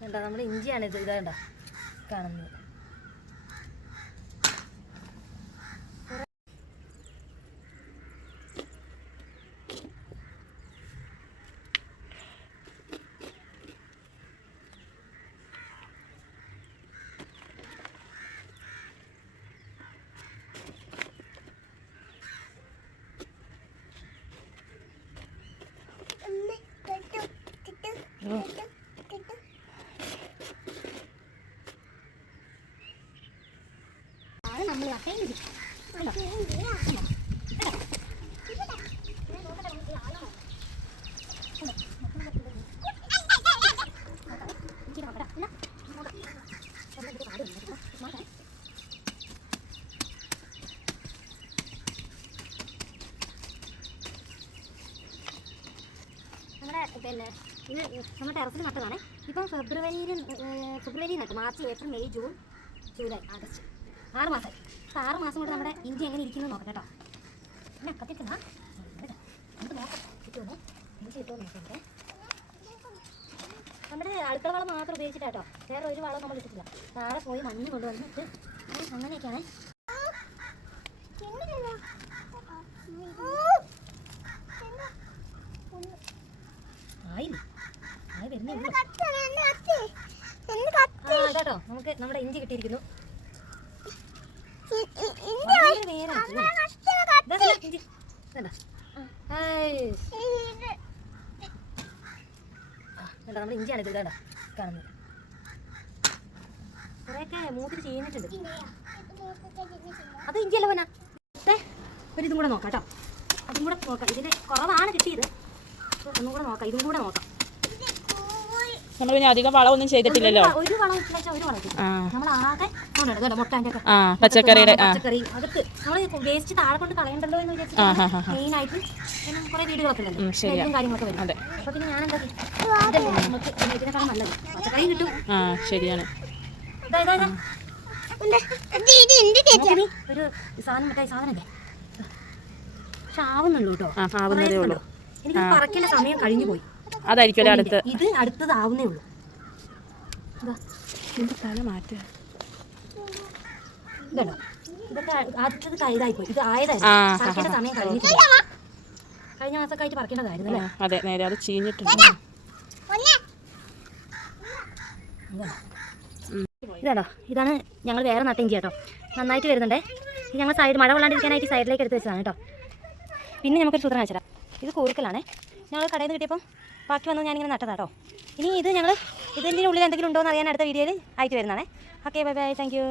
കണ്ടോ നമ്മുടെ ഇഞ്ചിയാണ് ഇത് ഇതാ കണ്ടോ കാണുന്നത്. പിന്നെ ഇത് നമ്മുടെ ടെറസിൽ നട്ടതാണ്. ഇപ്പം ഫെബ്രുവരി നട്ടു, March, April, May, June, July, August, 6 മാസം. അപ്പോൾ 6 മാസം കൊണ്ട് നമ്മുടെ ഇഞ്ചി എങ്ങനെ ഇരിക്കുന്നു നോക്കാം കേട്ടോ. പിന്നെ കത്തിക്കുന്ന നമുക്ക് നോക്കാം കിട്ടുമോ, ഇഞ്ചി കിട്ടുമോ നോക്കാം. നമ്മുടെ അടുക്കള വളം മാത്രം ഉപയോഗിച്ചിട്ടാട്ടോ, വേറെ ഒരു വളം നമ്മൾ ഇട്ടിട്ടില്ല. താഴെ പോയി മണ്ണ് കൊണ്ടുവന്നിട്ട് അങ്ങനെയൊക്കെയാണ്. കേട്ടോ നമുക്ക് നമ്മുടെ ഇഞ്ചി കിട്ടിയിരിക്കുന്നു. നമ്മുടെ ഇഞ്ചിയാണ് ഇത് കേട്ടോ കാണുന്നത്. കുറെയൊക്കെ മൂത്തിട്ട് ചെയ്യുന്നിട്ടുണ്ട്. അത് ഇഞ്ചിയല്ല പോനാ. ഒരു ഇതും കൂടെ നോക്കാം കേട്ടോ, അതും കൂടെ നോക്കാം. ഇതിന് കുറവാണ് കിട്ടിയത്, ഒന്നും കൂടെ നോക്കാം, ഇതും കൂടെ നോക്കാം. നമ്മൾ പിന്നെ അധികം വളമൊന്നും ചെയ്തിട്ടില്ലല്ലോ. ഒരു വളം ഒരു വളം നമ്മളാകെ പച്ചക്കറിയുടെ പച്ചക്കറി അകത്ത് നമ്മൾ വേസ്റ്റ് താഴെ കൊണ്ട് കളയണ്ടല്ലോ എന്ന് വിചാരിച്ചു മെയിനായിട്ട് കുറെ വീടുകളൊക്കെ ഉണ്ടല്ലോ കാര്യങ്ങളൊക്കെ വരും. അപ്പൊ പിന്നെ ഞാൻ എന്താ നമുക്ക് ഇതിനെക്കാളും നല്ലത് പച്ചക്കറി കിട്ടും. ശരിയാണ്. ഒരു സാധനം മറ്റേ സാധനല്ലേ, പക്ഷെ ആവുന്നുള്ളൂ കേട്ടോ, ആവുന്നതേ ഉള്ളൂ. എനിക്ക് പറക്കേണ്ട സമയം കഴിഞ്ഞു പോയി. അതായിരിക്കും അടുത്ത്, ഇത് അടുത്തതാവുന്നേ ഉള്ളൂ. തല മാറ്റുക ഇതല്ലോ, ഇതൊക്കെ ആദ്യത്തത് ഇതായിപ്പോയി. ഇത് ആയതായിരുന്നു, പറക്കേണ്ട സമയം കഴിഞ്ഞിട്ടില്ല. കഴിഞ്ഞ മാസമൊക്കെ ആയിട്ട് പറക്കേണ്ടതായിരുന്നു അല്ലേ? അതെ, നേരെ അത് ചീഞ്ഞിട്ടുണ്ട്. ഇതാണോ, ഇതാണ് ഞങ്ങൾ വേറെ നട്ട ഇഞ്ചി കേട്ടോ, നന്നായിട്ട് വരുന്നുണ്ടേ. ഞങ്ങൾ സൈഡ് മഴ കൊള്ളാണ്ടിരിക്കാനായിട്ട് സൈഡിലേക്ക് എടുത്ത് വെച്ചതാണ് കേട്ടോ. പിന്നെ നമുക്കൊരു സൂത്രം വെച്ചരാം. ഇത് കൂർക്കലാണ്, ഞങ്ങൾ കടയിൽ നിന്ന് കിട്ടിയപ്പോൾ ബാക്കി വന്ന് ഞാനിങ്ങനെ നട്ടതാട്ടോ. ഇനി ഇത് ഞങ്ങൾ ഇതിൻ്റെ ഉള്ളിൽ എന്തെങ്കിലും ഉണ്ടോ എന്ന് അറിയാൻ അടുത്ത വീഡിയോയിൽ ആയിട്ട് വരുന്നതാണേ. Okay, bye bye, thank U.